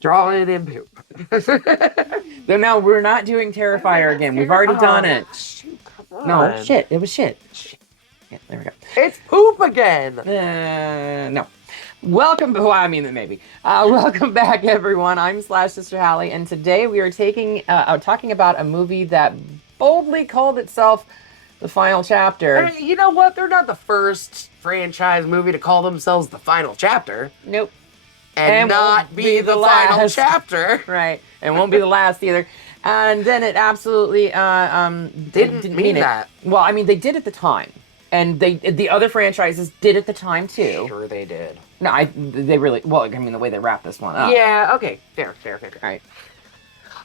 Draw it in poop. So now we're not doing Terrifier again. We've already done it. Shoot, come No, on. shit. It was shit. Yeah, there we go. It's poop again. No. Welcome. Well, I mean, maybe. Welcome back, everyone. I'm Slash Sister Hallie, and today we are talking about a movie that boldly called itself the final chapter. Hey, you know what? They're not the first franchise movie to call themselves the final chapter. Nope. And not be the final chapter. Right. And won't be the last either. And then it absolutely didn't mean that. Well, I mean, they did at the time. And the other franchises did at the time, too. Sure they did. No, they really... Well, I mean, the way they wrapped this one up. Yeah, okay. Fair.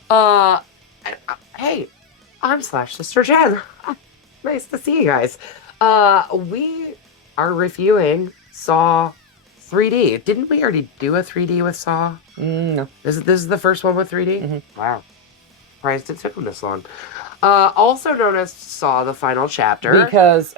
All right. Hey, I'm Slash Sister Jen. Nice to see you guys. We are reviewing Saw 3D. Didn't we already do a 3D with Saw? No. This is the first one with 3D? Mm-hmm. Wow. Surprised it took them this long. Also known as Saw the Final Chapter. Because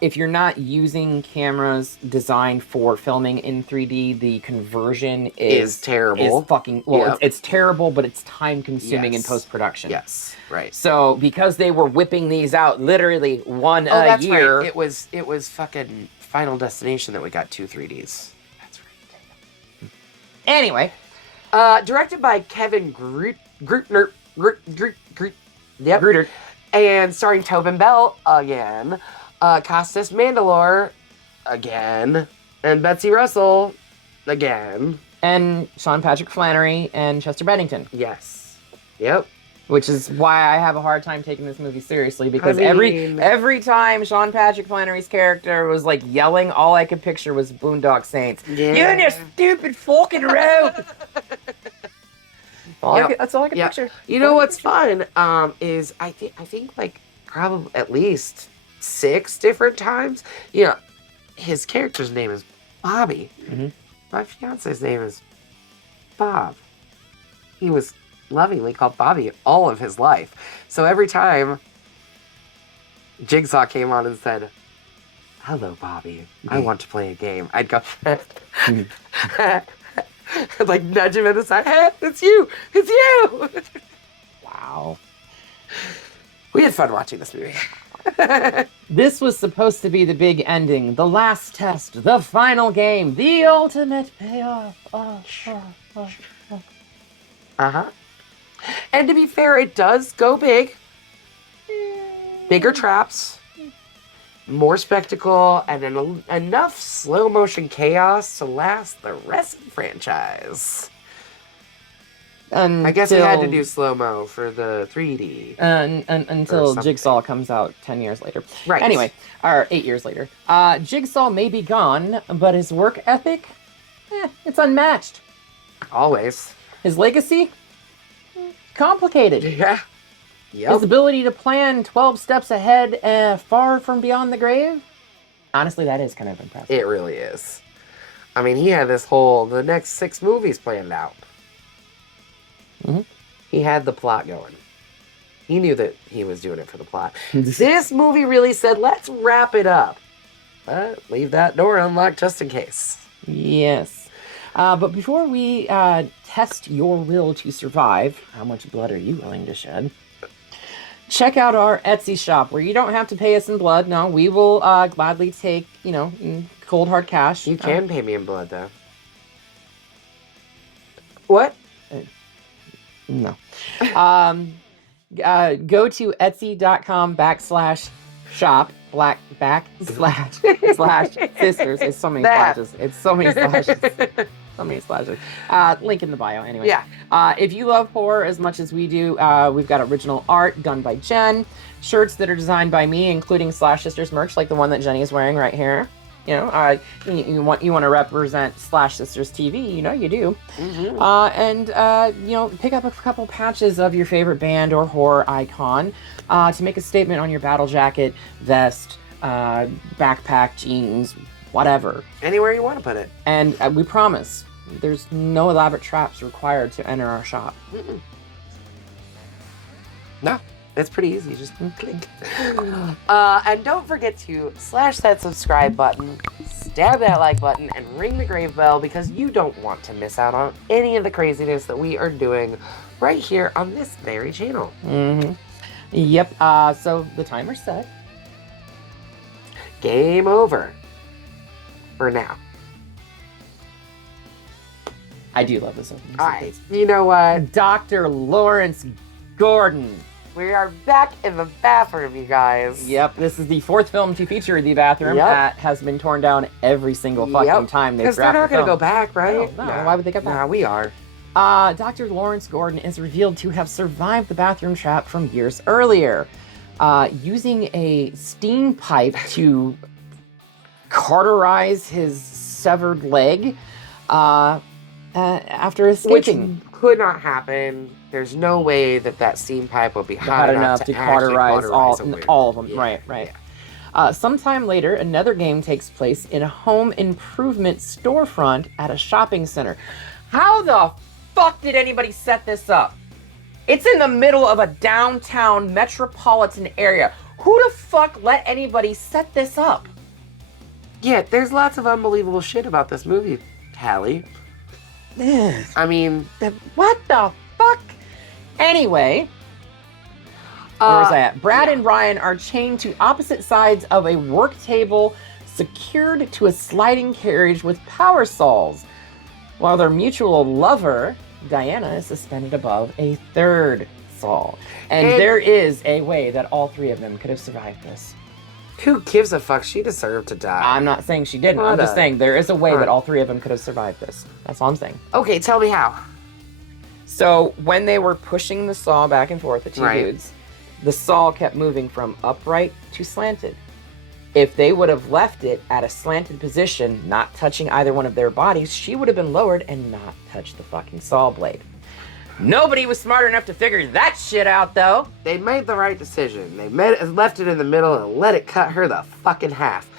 if you're not using cameras designed for filming in 3D, the conversion is terrible. Is fucking... Well, Yep. it's terrible, but it's time-consuming in post-production. Yes, right. So, because they were whipping these out literally one a that's year... Right. It was fucking Final Destination that we got 2 3Ds. That's right. Anyway. Directed by Kevin Greutner. Yep. Gruder. And starring Tobin Bell again, Costas Mandylor again, and Betsy Russell again. And Sean Patrick Flannery and Chester Bennington. Yes. Yep. Which is why I have a hard time taking this movie seriously, because I mean, every time Sean Patrick Flannery's character was like yelling, all I could picture was Boondock Saints. Yeah. You and your stupid fucking road! That's all I can picture. You know what's fun? Is I think like probably at least 6 different times. You know, his character's name is Bobby. Mm-hmm. My fiance's name is Bob. He was lovingly called Bobby all of his life. So every time Jigsaw came on and said, "Hello, Bobby. I want to play a game," I'd go. I'd like nudge him in the side. Hey, it's you! It's you! Wow. We had fun watching this movie. This was supposed to be the big ending, the last test, the final game, the ultimate payoff. Uh-huh. And to be fair, it does go big. Bigger traps. More spectacle, and enough slow-motion chaos to last the rest of the franchise. I guess we had to do slow-mo for the 3D. Until Jigsaw comes out 10 years later. Right. Anyway, or 8 years later. Jigsaw may be gone, but his work ethic, it's unmatched. Always. His legacy, complicated. Yeah. Yep. His ability to plan 12 steps ahead, far from beyond the grave. Honestly, that is kind of impressive. It really is. I mean, he had the next 6 movies planned out. Mm-hmm. He had the plot going. He knew that he was doing it for the plot. This movie really said, let's wrap it up. But leave that door unlocked just in case. Yes. But before we test your will to survive, how much blood are you willing to shed? Check out our Etsy shop, where you don't have to pay us in blood. No, we will gladly take, cold hard cash. You can pay me in blood, though. What? No. Go to etsy.com/shop /sisters. It's so many slashes. It's so many slashes. So many slashes. Link in the bio, anyway. Yeah. If you love horror as much as we do, we've got original art done by Jen, shirts that are designed by me, including Slash Sisters merch, like the one that Jenny is wearing right here. You know, you want to represent Slash Sisters TV. You know you do. Mm-hmm. And pick up a couple patches of your favorite band or horror icon to make a statement on your battle jacket, vest, backpack, jeans, whatever. Anywhere you want to put it. And we promise, there's no elaborate traps required to enter our shop. Mm-mm. No. It's pretty easy, just click. And don't forget to slash that subscribe button, stab that like button and ring the grave bell because you don't want to miss out on any of the craziness that we are doing right here on this very channel. Mm-hmm. Yep. So the timer's set. Game over. For now. I do love this opening sequence. You know what? Dr. Lawrence Gordon. We are back in the bathroom, you guys. Yep, this is the fourth film to feature the bathroom that has been torn down every single fucking time they've because they're not going to film. go back, right? No, why would they go back? Nah, we are. Dr. Lawrence Gordon is revealed to have survived the bathroom trap from years earlier, using a steam pipe to cauterize his severed leg after escaping. Which could not happen. There's no way that steam pipe will be hot enough to cauterize all of them. Yeah, Right. Yeah. Sometime later, another game takes place in a home improvement storefront at a shopping center. How the fuck did anybody set this up? It's in the middle of a downtown metropolitan area. Who the fuck let anybody set this up? Yeah, there's lots of unbelievable shit about this movie, Hallie. I mean, what the fuck? Anyway, where was I at? Brad and Ryan are chained to opposite sides of a work table, secured to a sliding carriage with power saws, while their mutual lover, Diana, is suspended above a third saw. And there is a way that all three of them could have survived this. who gives a fuck? She deserved to die. I'm not saying she didn't. I'm just saying there is a way that all three of them could have survived this. That's all I'm saying. Okay, tell me how. So when they were pushing the saw back and forth, the two dudes, the saw kept moving from upright to slanted. If they would have left it at a slanted position, not touching either one of their bodies, she would have been lowered and not touched the fucking saw blade. Nobody was smart enough to figure that shit out, though. They made the right decision. They left it in the middle and let it cut her the fucking half.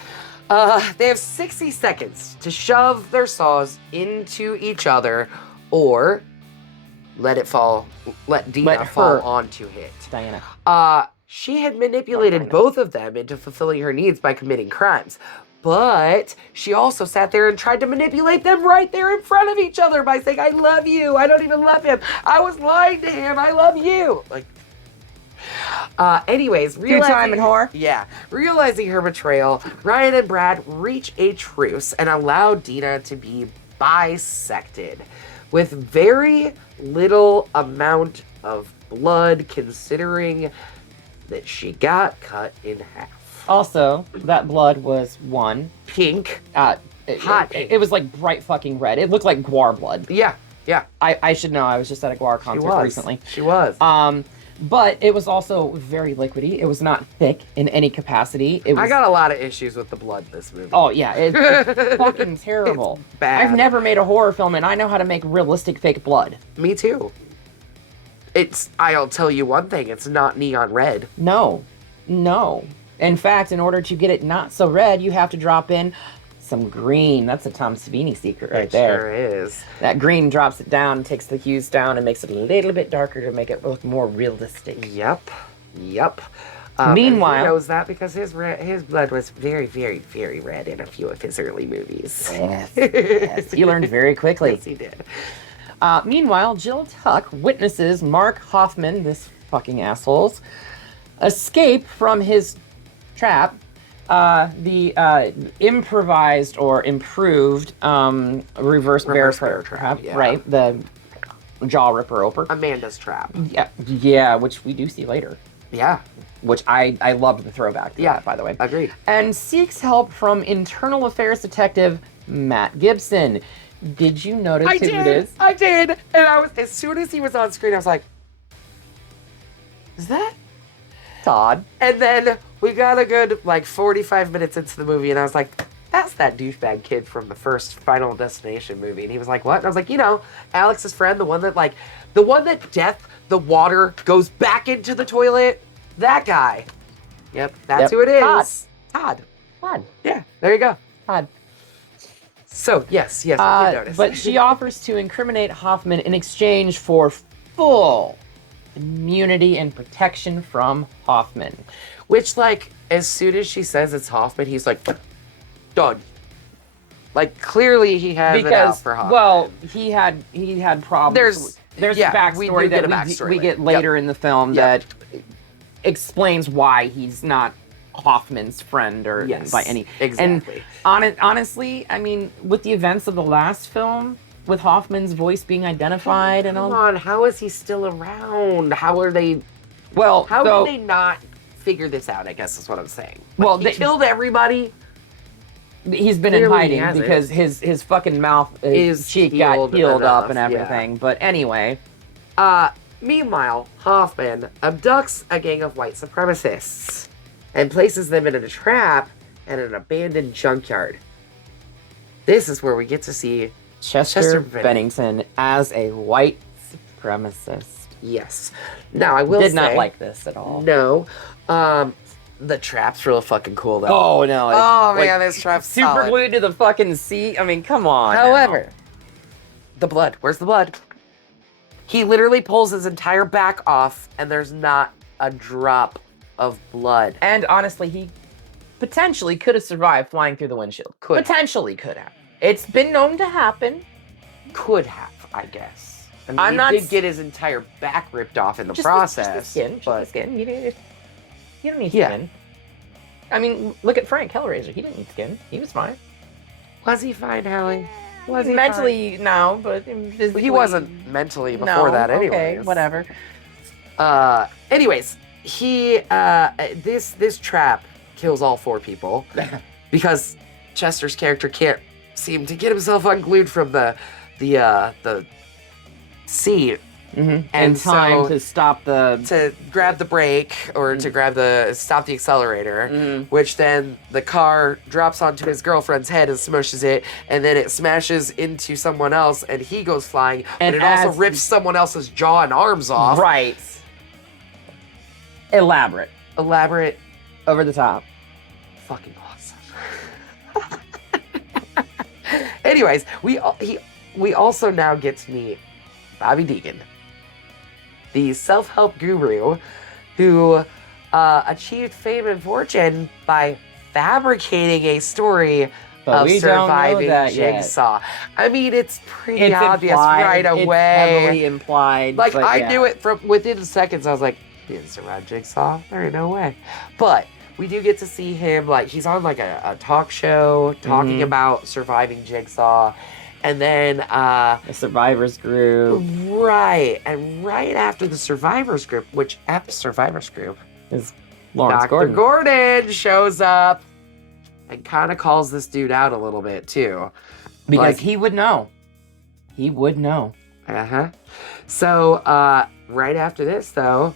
They have 60 seconds to shove their saws into each other or let Dina fall onto it. Diana. She had manipulated both of them into fulfilling her needs by committing crimes. But she also sat there and tried to manipulate them right there in front of each other by saying, I love you. I don't even love him. I was lying to him. I love you. Anyways, Two-time and whore. Yeah. Realizing her betrayal, Ryan and Brad reach a truce and allow Dina to be bisected with very little amount of blood, considering that she got cut in half. Also, that blood was pink. Hot pink. It was like bright fucking red. It looked like guar blood. Yeah. I should know. I was just at a guar concert recently. She was. But it was also very liquidy. It was not thick in any capacity. I got a lot of issues with the blood in this movie. Oh, yeah. It's fucking terrible. It's bad. I've never made a horror film, and I know how to make realistic fake blood. Me too. I'll tell you one thing. It's not neon red. No. In fact, in order to get it not so red, you have to drop in some green. That's a Tom Savini secret right there. Sure is. That green drops it down, takes the hues down, and makes it a little bit darker to make it look more realistic. Yep. Meanwhile, he knows that because his blood was very, very, very red in a few of his early movies. Yes, he learned very quickly. Yes, he did. Meanwhile, Jill Tuck witnesses Mark Hoffman, this fucking asshole's, escape from his trap, the improvised or improved reverse bear trap, yeah. right? The jaw ripper opener. Amanda's trap. Yeah, which we do see later. Yeah. Which I loved the throwback to that, by the way. Agreed. And seeks help from Internal Affairs Detective Matt Gibson. Did you notice who it is? I did. And as soon as he was on screen, I was like, is that Todd? And then we got a good 45 minutes into the movie, and I was like, that's that douchebag kid from the first Final Destination movie. And he was like, what? And I was like, Alex's friend, the one that the water goes back into the toilet. That guy. Yep, that's who it is. Todd. Yeah, there you go. Todd. So, yes, I did notice. But she offers to incriminate Hoffman in exchange for full immunity and protection from Hoffman. Which, as soon as she says it's Hoffman, he's like, done. Like, clearly he has it out for Hoffman. well, he had problems. There's yeah, a backstory get a that backstory we get later in the film Yep. that explains why he's not Hoffman's friend or by any. Exactly. And honestly, I mean, with the events of the last film, with Hoffman's voice being identified and all. Come on, how is he still around? How are they? Well, How did they not figure this out? I guess is what I'm saying. Like, Well, he they killed everybody. He's been in Clearly he hiding hasn't. because his fucking mouth, his Is cheek got healed healed up enough, and yeah. everything. But anyway, Meanwhile, Hoffman abducts a gang of white supremacists and places them in a trap at an abandoned junkyard. This is where we get to see Chester Bennington. Bennington as a white supremacist. Yes. Now I will Did say, not like this at all. No. The trap's real fucking cool though. Oh no! It's, Oh like, man, this trap's super solid. glued to the fucking seat. I mean, come on. However, the blood. Where's the blood? He literally pulls his entire back off, and there's not a drop of blood. And honestly, he potentially could have survived flying through the windshield. Could. Potentially could have. It's been known to happen. Could have, I guess. I mean, I'm he not did s- get his entire back ripped off in the Just process. the skin. Just but the skin. You don't need Yeah. skin. I mean, look at Frank Hellraiser. He didn't need skin. He was fine. was he fine, Hallie? Was he mentally no, but physically, He wasn't mentally before that anyway. Okay, whatever. Anyways, he this trap kills all 4 people because Chester's character can't seem to get himself unglued from the seat Mm-hmm. And In time so- to stop the. to grab the brake or to grab the stop the accelerator, Mm. which then the car drops onto his girlfriend's head and smushes it, and then it smashes into someone else and he goes flying, And but it also as- rips someone else's jaw and arms off. Right. Elaborate. Elaborate, Over the top. fucking awesome. Anyways, we also now get to meet Bobby Deegan, the self-help guru who achieved fame and fortune by fabricating a story But of we don't know surviving that yet. Jigsaw. I mean, it's pretty It's obvious implied, right it's away. heavily implied. Like, but I yeah. knew it from within seconds. I was like, he didn't survive Jigsaw. There ain't no way. But we do get to see him, like, he's on, like, a talk show talking Mhm. about surviving Jigsaw. And then, The survivors group right. And right after the Survivors group, which at the Survivors group, is Lawrence Dr. Gordon. shows up and kind of calls this dude out a little bit, too. Because like- he would know. He would know. Uh-huh. So, right after this, though,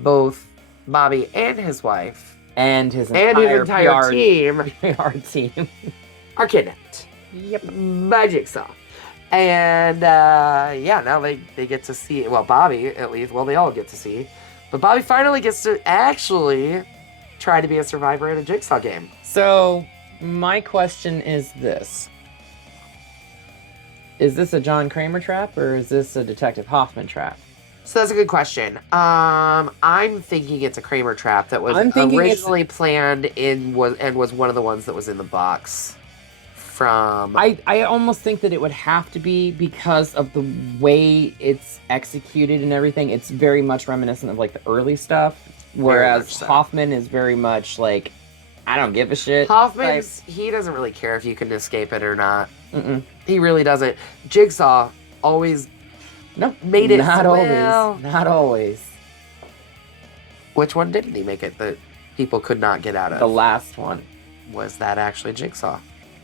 both Bobby and his wife And his and his entire PR team PR team. are kidnapped Yep. by Jigsaw. And, yeah, now they get to see, well, Bobby, at least, well, they all get to see, but Bobby finally gets to actually try to be a survivor in a Jigsaw game. So, my question is this. Is this a John Kramer trap or is this a Detective Hoffman trap? So that's a good question. I'm thinking it's a Kramer trap that was I'm thinking it's- originally planned was one of the ones that was in the box from. I almost think that it would have to be because of the way it's executed and everything. It's very much reminiscent of like the early stuff, whereas much so. Hoffman is very much like, I don't give a shit. Hoffman's he doesn't really care if you can escape it or not. Mm-mm. He really doesn't. Jigsaw always No, made it not well. always. Not always. Which one didn't he make it that people could not get out of? The last one. Was that actually Jigsaw?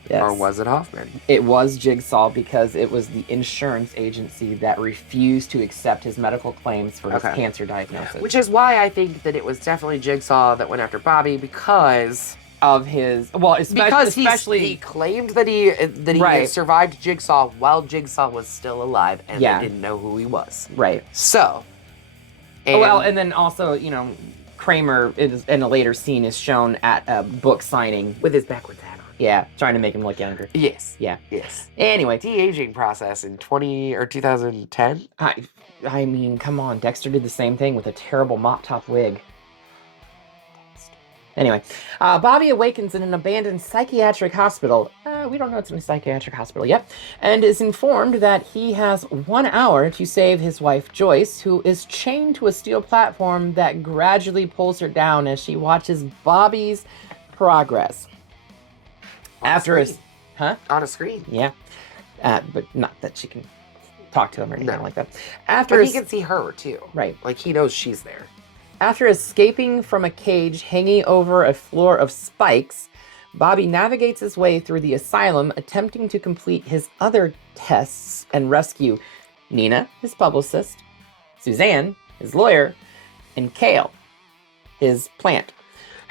Yes. Or was it Hoffman? It was Jigsaw because it was the insurance agency that refused to accept his medical claims for his Okay. cancer diagnosis. Which is why I think that it was definitely Jigsaw that went after Bobby because of his, well, especially he claimed that he Right. had survived Jigsaw while Jigsaw was still alive and Yeah. they didn't know who he was. right. So, And then also, you know, Kramer is in a later scene is shown at a book signing. with his backwards hat on. Yeah, trying to make him look younger. Yes. Yeah. Yes. Anyway, De-aging process in 2010. I mean, come on, Dexter did the same thing with a terrible mop top wig. Anyway, Bobby awakens in an abandoned psychiatric hospital. We don't know it's in a psychiatric hospital yet. And is informed that he has 1 hour to save his wife, Joyce, who is chained to a steel platform that gradually pulls her down as she watches Bobby's progress. After his... Huh? On a screen. Yeah. But not that she can talk to him or anything like that. But he can see her, too. Right. Like, he knows she's there. After escaping from a cage hanging over a floor of spikes, Bobby navigates his way through the asylum, attempting to complete his other tests and rescue Nina, his publicist, Suzanne, his lawyer, and Kale, his plant.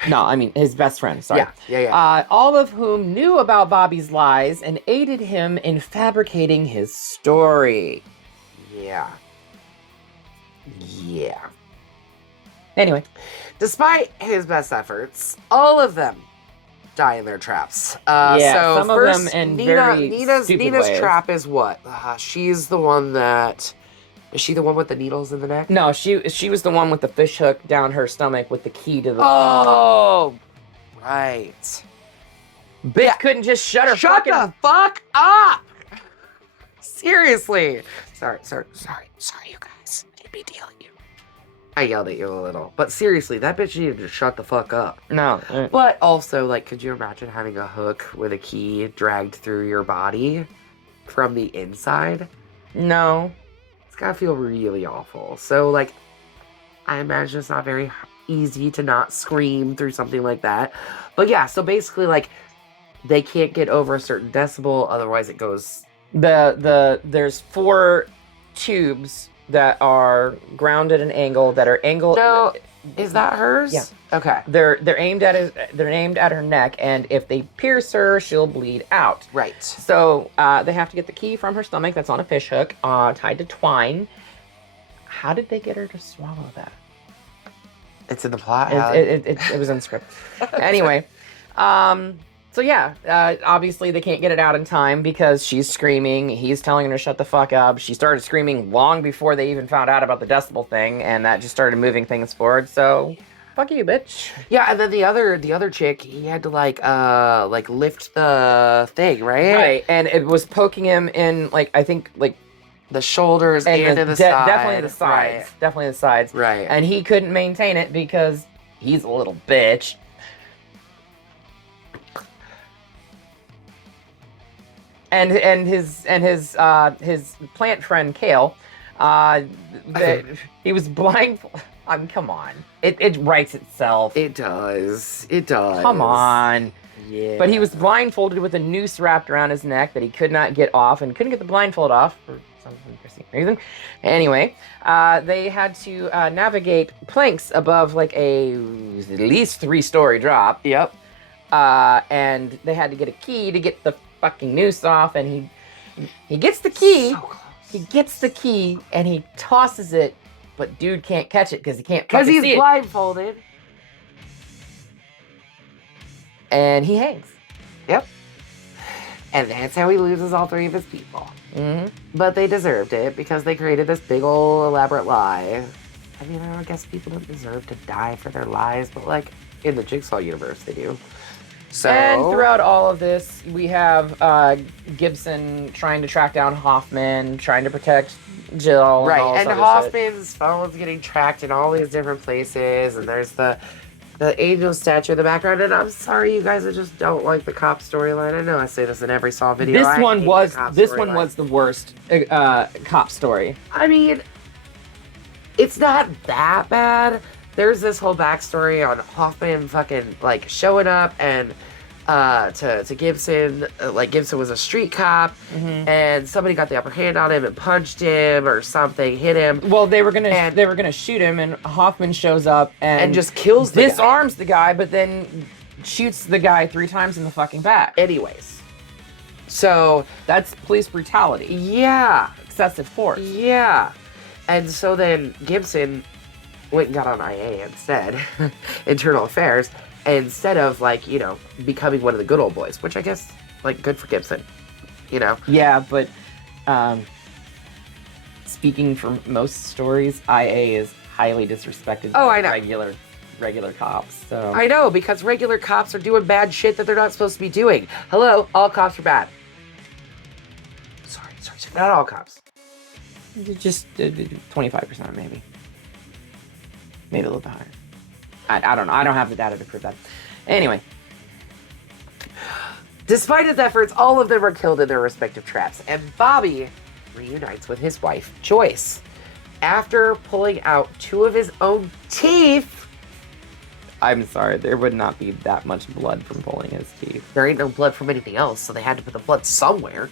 No, I mean, his best friend, sorry. Yeah. All of whom knew about Bobby's lies and aided him in fabricating his story. Yeah. Anyway. Despite his best efforts, all of them die in their traps. So some first, of them in very Nina's stupid ways. trap is what? She's the one that... Is she the one with the needles in the neck? No, she was the one with the fish hook down her stomach with the key to the... Oh! Right. Bitch couldn't just shut her Shut the fuck up! Seriously. Sorry, you guys. I didn't mean to yell at you. I yelled at you a little. But seriously, that bitch needed to shut the fuck up. No. But also, like, could you imagine having a hook with a key dragged through your body from the inside? No. It's gotta feel really awful. So, like, I imagine it's not very easy to not scream through something like that. But yeah, so basically, like, they can't get over a certain decibel, otherwise it goes... There's 4 tubes that are grounded at an angle that are angled. No, is that hers? Yeah. Okay. They're aimed at her neck, and if they pierce her, she'll bleed out. Right. So they have to get the key from her stomach that's on a fish hook, tied to twine. How did they get her to swallow that? It's in the plot. It was in the script. Anyway, so yeah, obviously they can't get it out in time because she's screaming. He's telling her to shut the fuck up. She started screaming long before they even found out about the decibel thing, and that just started moving things forward. So, fuck you, bitch. Yeah, and then the other chick, he had to like lift the thing, right? Right, and it was poking him in I think the shoulders and in the side. Definitely the sides. Right. Definitely the sides. Right. And he couldn't maintain it because he's a little bitch. And his plant friend Kale, he was blindfolded. Come on, it writes itself. It does. Come on. Yeah. But he was blindfolded with a noose wrapped around his neck that he could not get off and couldn't get the blindfold off for some interesting reason. Anyway, they had to navigate planks above at least 3-story drop. Yep. And they had to get a key to get the fucking noose off, and he gets the key. So close. He gets the key and he tosses it, but dude can't catch it because he can't Because fucking see he's it. blindfolded. And he hangs. Yep. And that's how he loses all 3 of his people. Mm-hmm. But they deserved it because they created this big ol' elaborate lie. I mean, I don't guess people don't deserve to die for their lies, but in the Jigsaw universe, they do. So, And throughout all of this, we have Gibson trying to track down Hoffman, trying to protect Jill. right, all this and other Hoffman's phone's getting tracked in all these different places, and there's the angel statue in the background. And I'm sorry, you guys, I just don't like the cop storyline. I know I say this in every Saw shit. video. This one was the worst cop story. I mean, it's not that bad. There's this whole backstory on Hoffman fucking showing up and to Gibson. Gibson was a street cop, and somebody got the upper hand on him and punched him or something, hit him. Well, they were gonna shoot him, and Hoffman shows up and just kills the guy. disarms the guy, but then shoots the guy 3 times in the fucking back. Anyways, so That's police brutality, yeah, excessive force. yeah, and so then Gibson went and got on IA instead, Internal Affairs, instead of becoming one of the good old boys, which I guess good for Gibson, Yeah, but speaking for most stories, IA is highly disrespected Oh, by I know. regular regular cops. So I know, because regular cops are doing bad shit that they're not supposed to be doing. Hello, all cops are bad. Sorry, not all cops. just 25% maybe a little bit higher. I don't know. I don't have the data to prove that. Anyway, despite his efforts, all of them are killed in their respective traps, and Bobby reunites with his wife, Joyce. After pulling out 2 of his own teeth. I'm sorry, there would not be that much blood from pulling his teeth. There ain't no blood from anything else, so they had to put the blood somewhere.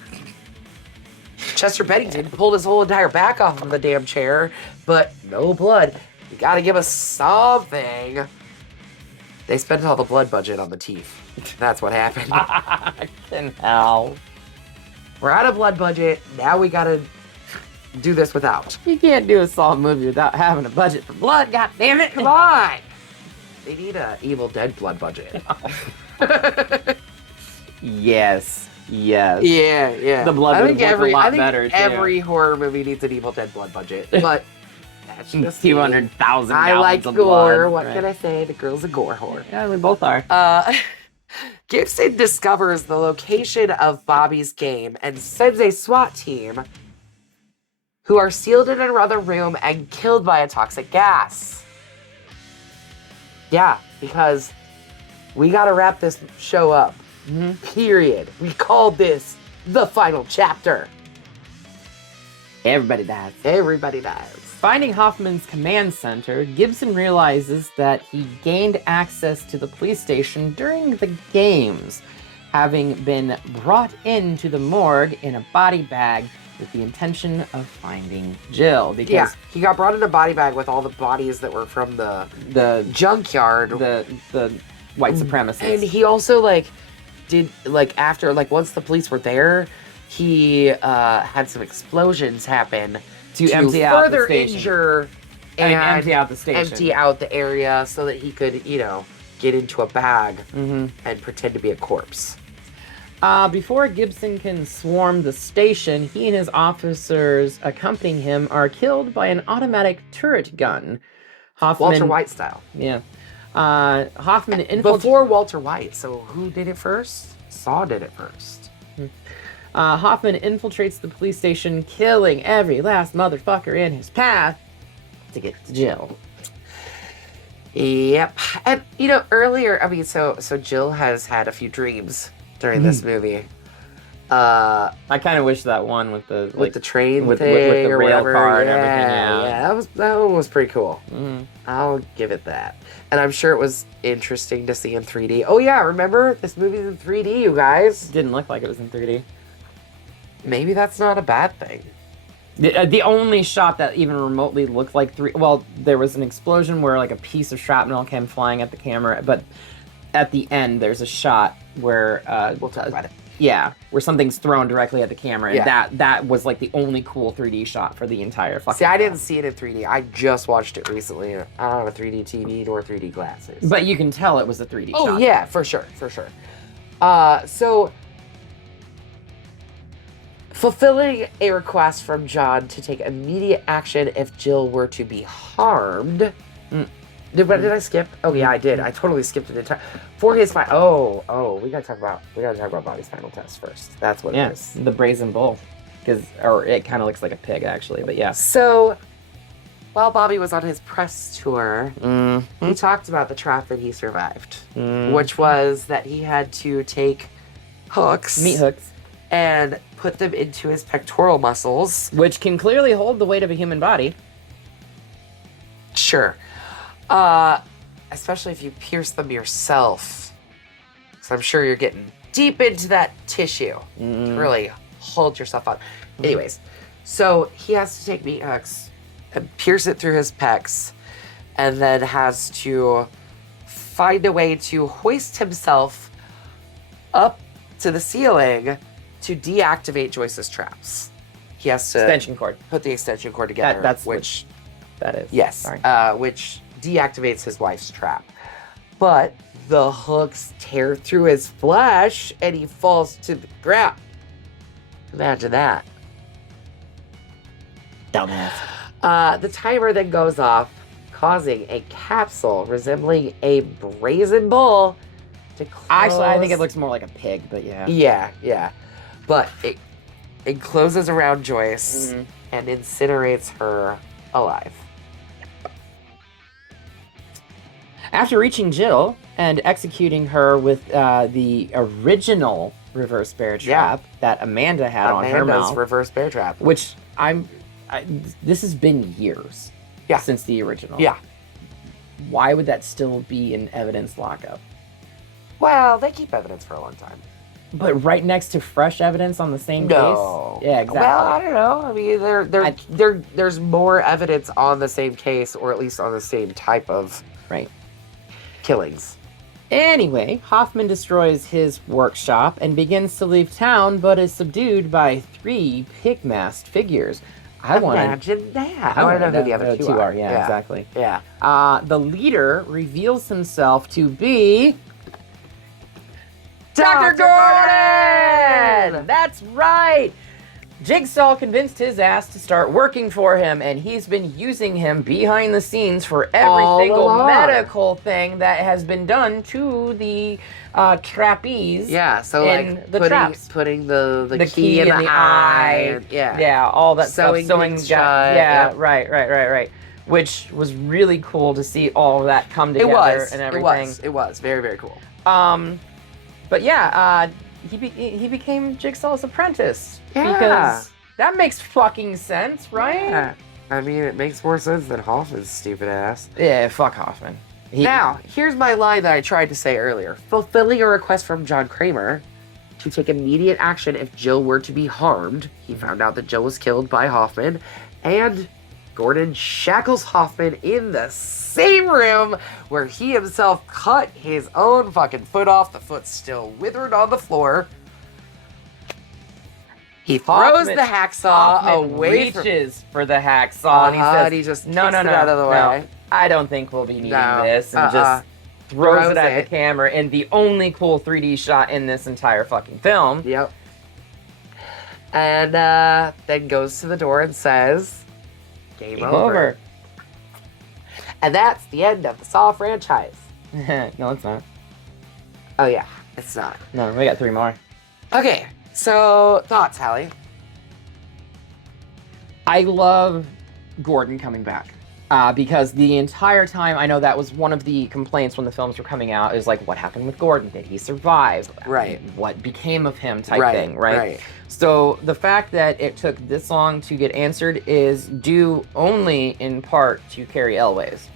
Chester Bennington pulled his whole entire back off of the damn chair, but no blood. You gotta give us something. They spent all the blood budget on the teeth. That's what happened. Fucking hell. We're out of blood budget. Now we gotta do this without. You can't do a Saw movie without having a budget for blood, god damn it. Come on! They need a Evil Dead blood budget. Yes. Yeah. The blood would look a lot better, too. Every horror movie needs an Evil Dead blood budget. But that's just 200,000 I gallons like of gore. blood. What Right. can I say? The girl's a gore whore. Yeah, we both are. Gibson discovers the location of Bobby's game and sends a SWAT team who are sealed in another room and killed by a toxic gas. Yeah, because we gotta wrap this show up. Period. We called this the final chapter. Everybody dies. Everybody dies. Finding Hoffman's command center, Gibson realizes that he gained access to the police station during the games, having been brought into the morgue in a body bag with the intention of finding Jill. Because Yeah, he got brought in a body bag with all the bodies that were from the junkyard. the white supremacists. And he also did after once the police were there, he had some explosions happen to empty out the further station. injure and and empty out the station. empty out the area so that he could get into a bag Mm-hmm. and pretend to be a corpse. Before Gibson can swarm the station, he and his officers accompanying him are killed by an automatic turret gun. Hoffman, Walter White style. Yeah. Hoffman infiltrates. Before Walter White, so who did it first? Saw did it first. Hoffman infiltrates the police station, killing every last motherfucker in his path to get to Jill. Yep. And earlier, so Jill has had a few dreams during this movie. I kind of wish that one with the With the train with thing the or rail whatever. car and everything. Yeah. That one was pretty cool. Mhm. I'll give it that. And I'm sure it was interesting to see in 3D. Oh yeah, remember this movie's in 3D, you guys. Didn't look like it was in 3D. Maybe that's not a bad thing. The only shot that even remotely looked like there was an explosion where a piece of shrapnel came flying at the camera, but at the end there's a shot where We'll talk about it. yeah, where something's thrown directly at the camera, and Yeah. that was the only cool 3D shot for the entire fucking See, I film. didn't see it in 3D. I just watched it recently. I don't have a 3D TV nor 3D glasses. But you can tell it was a 3D shot. Oh yeah, for sure. So fulfilling a request from John to take immediate action if Jill were to be harmed. Did I skip? Oh yeah, I did. I totally skipped it entire. For his final. We gotta talk about Bobby's final test first. That's what it is. The brazen bull, or it kind of looks like a pig actually, but yeah. So, while Bobby was on his press tour, Mm-hmm. he talked about the trap that he survived, which was that he had to take hooks, Meat hooks, and put them into his pectoral muscles. which can clearly hold the weight of a human body. Sure. Especially if you pierce them yourself. So I'm sure you're getting deep into that tissue to really hold yourself up. Anyways, so he has to take meat hooks and pierce it through his pecs, and then has to find a way to hoist himself up to the ceiling to deactivate Joyce's traps. He has to Extension cord. put the extension cord together, That's which that is. yes, Sorry. which deactivates his wife's trap. But the hooks tear through his flesh and he falls to the ground. Imagine that. Dumbass. The timer then goes off causing a capsule resembling a brazen bull to close. Actually, I think it looks more like a pig, but yeah. Yeah. But it closes around Joyce and incinerates her alive. After reaching Jill and executing her with the original reverse bear trap that Amanda had on her mouth, reverse bear trap, which this has been years since the original. Yeah. Why would that still be in evidence lockup? Well, they keep evidence for a long time. But right next to fresh evidence on the same case? Yeah, exactly. Well, I don't know. I mean, there's more evidence on the same case, or at least on the same type of killings. Anyway, Hoffman destroys his workshop and begins to leave town, but is subdued by 3 pig-masked figures. Imagine that. I want to know who the other two are. Yeah, exactly. Yeah. The leader reveals himself to be... Dr. Gordon! That's right! Jigsaw convinced his ass to start working for him, and he's been using him behind the scenes for every single medical thing that has been done to the trapeze. Yeah, so in like the traps. putting the key in the eye. Yeah, all that sewing stuff. things shut. Right. Which was really cool to see all of that come together and everything. It was very, very cool. But yeah, he became Jigsaw's apprentice. Yeah. Because that makes fucking sense, right? Yeah. I mean, it makes more sense than Hoffman's stupid ass. Yeah, fuck Hoffman. Now, here's my line that I tried to say earlier. Fulfilling a request from John Kramer to take immediate action if Jill were to be harmed. He found out that Jill was killed by Hoffman, and Gordon shackles Hoffman in the same room where he himself cut his own fucking foot off. The foot's still withered on the floor. He throws the hacksaw away reaches for the hacksaw, and he says, and he just no, kicks it out of the way. I don't think we'll be needing this, and just throws it at the camera in the only cool 3D shot in this entire fucking film. Yep. And then goes to the door and says, Game over. And that's the end of the Saw franchise. No, it's not. Oh, yeah. It's not. No, we got 3 more. Okay. So, thoughts, Hallie? I love Gordon coming back. Because the entire time, I know that was one of the complaints when the films were coming out, is like, what happened with Gordon? Did he survive? Right. What became of him type thing, right? Right. So the fact that it took this long to get answered is due only in part to Carrie Elways.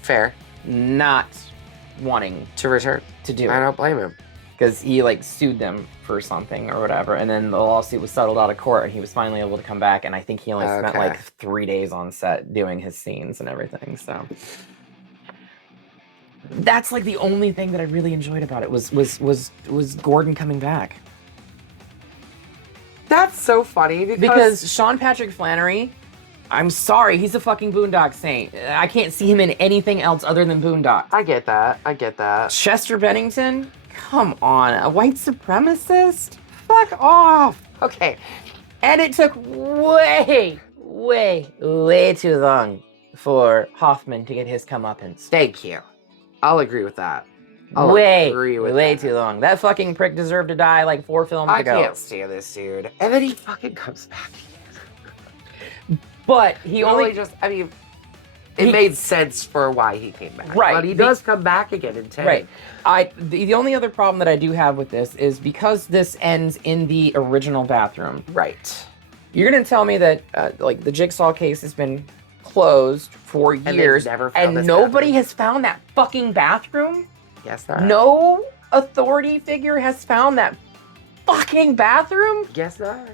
Fair. Not wanting To return. to do I it. don't blame him. Because he, like, sued them for something or whatever, and then the lawsuit was settled out of court, and he was finally able to come back, and I think he only spent, like, 3 days on set doing his scenes and everything, so... That's, like, the only thing that I really enjoyed about it was Gordon coming back. That's so funny Because Sean Patrick Flannery, I'm sorry, he's a fucking Boondock Saint. I can't see him in anything else other than Boondock. I get that. Chester Bennington? Come on, a white supremacist? Fuck off. Okay. And it took way too long for Hoffman to get his comeuppance. Thank you. I'll agree with that. Way too long. That fucking prick deserved to die like 4 films ago. I can't stand this dude. And then he fucking comes back. But he only just, I mean, it made sense for why he came back. Right. But he does come back again in 10. Right. The only other problem that I do have with this is because this ends in the original bathroom. Right. You're going to tell me that, like, the Jigsaw case has been closed for years, and nobody has found that fucking bathroom? Yes, not. No authority figure has found that fucking bathroom? Guess not.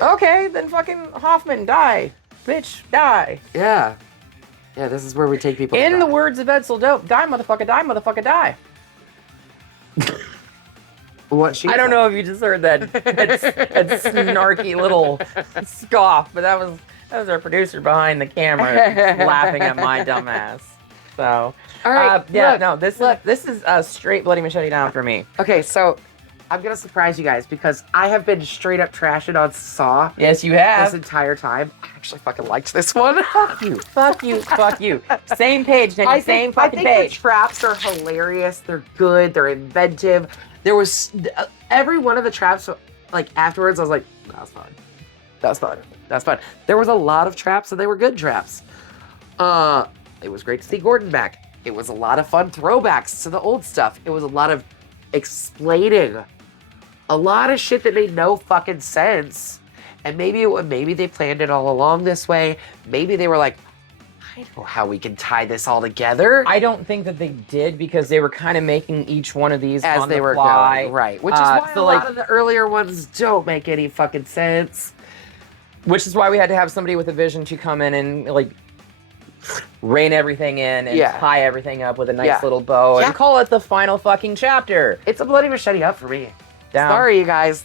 Okay, then fucking Hoffman, die. Bitch, die. Yeah. Yeah, this is where we take people In the words of Edsel Dope, die, motherfucker, die. What she I don't know if you just heard that snarky little scoff, but that was our producer behind the camera laughing at my dumbass. So, all right, this is a straight Bloody Machete down for me. Okay, so I'm gonna surprise you guys because I have been straight up trashing on Saw Yes, you this have. entire time. I actually fucking liked this one. Fuck you. Fuck you. Fuck you. Same page, Jenny. Same I fucking think page. the traps are hilarious. They're good. They're inventive. There was every one of the traps. Like afterwards, I was like, "That was fun. That was fun. That's fun." There was a lot of traps, and they were good traps. It was great to see Gordon back. It was a lot of fun throwbacks to the old stuff. It was a lot of explaining a lot of shit that made no fucking sense. And maybe they planned it all along this way. Maybe they were like, I know how we can tie this all together. I don't think that they did because they were kind of making each one of these As on they the were fly. going, right? Which is why so a lot of the earlier ones don't make any fucking sense. Which is why we had to have somebody with a vision to come in and like rein everything in and tie everything up with a nice little bow and call it the final fucking chapter. It's a bloody machete up for me. Down. Sorry, you guys.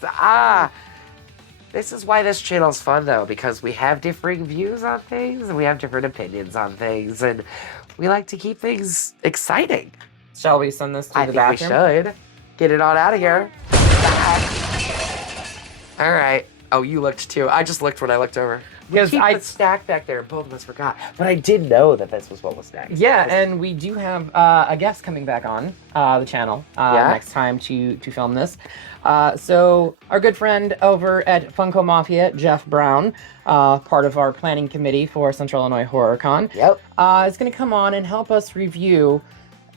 This is why this channel's fun, though, because we have differing views on things, and we have different opinions on things, and we like to keep things exciting. Shall we send this to I the think bathroom? we should. Get it on out of here. Bye. All right. Oh, you looked, too. I just looked when I looked over. Because We keep the stack back there, and both of us forgot. But I did know that this was what was next. Yeah, and we do have a guest coming back on the channel next time to film this. So our good friend over at Funko Mafia, Jeff Brown, part of our planning committee for Central Illinois HorrorCon, is going to come on and help us review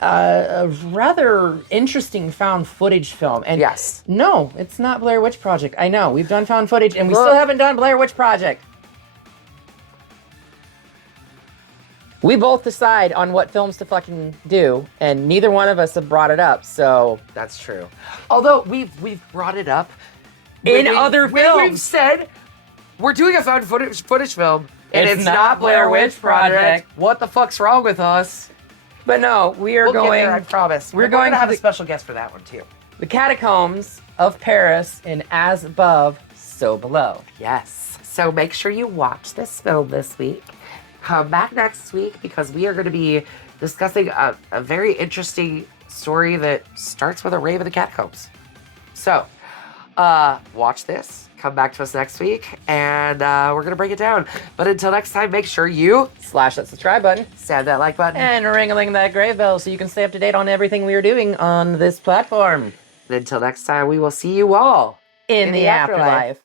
a rather interesting found footage film. And no, it's not Blair Witch Project. I know, we've done found footage, and we still haven't done Blair Witch Project. We both decide on what films to fucking do, and neither one of us have brought it up, so... That's true. Although, we've brought it up in other films. When we've said, we're doing a found footage film, and it's not Blair Witch Project. What the fuck's wrong with us? But no, we'll get there, I promise. We're going to have a special guest for that one, too. The Catacombs of Paris in As Above, So Below. Yes. So make sure you watch this film this week. Come back next week because we are going to be discussing a very interesting story that starts with a rave in the catacombs. So, watch this. Come back to us next week, and we're going to break it down. But until next time, make sure you slash that subscribe button, stab that like button, and ring-a-ling that grave bell so you can stay up to date on everything we are doing on this platform. And until next time, we will see you all in the afterlife.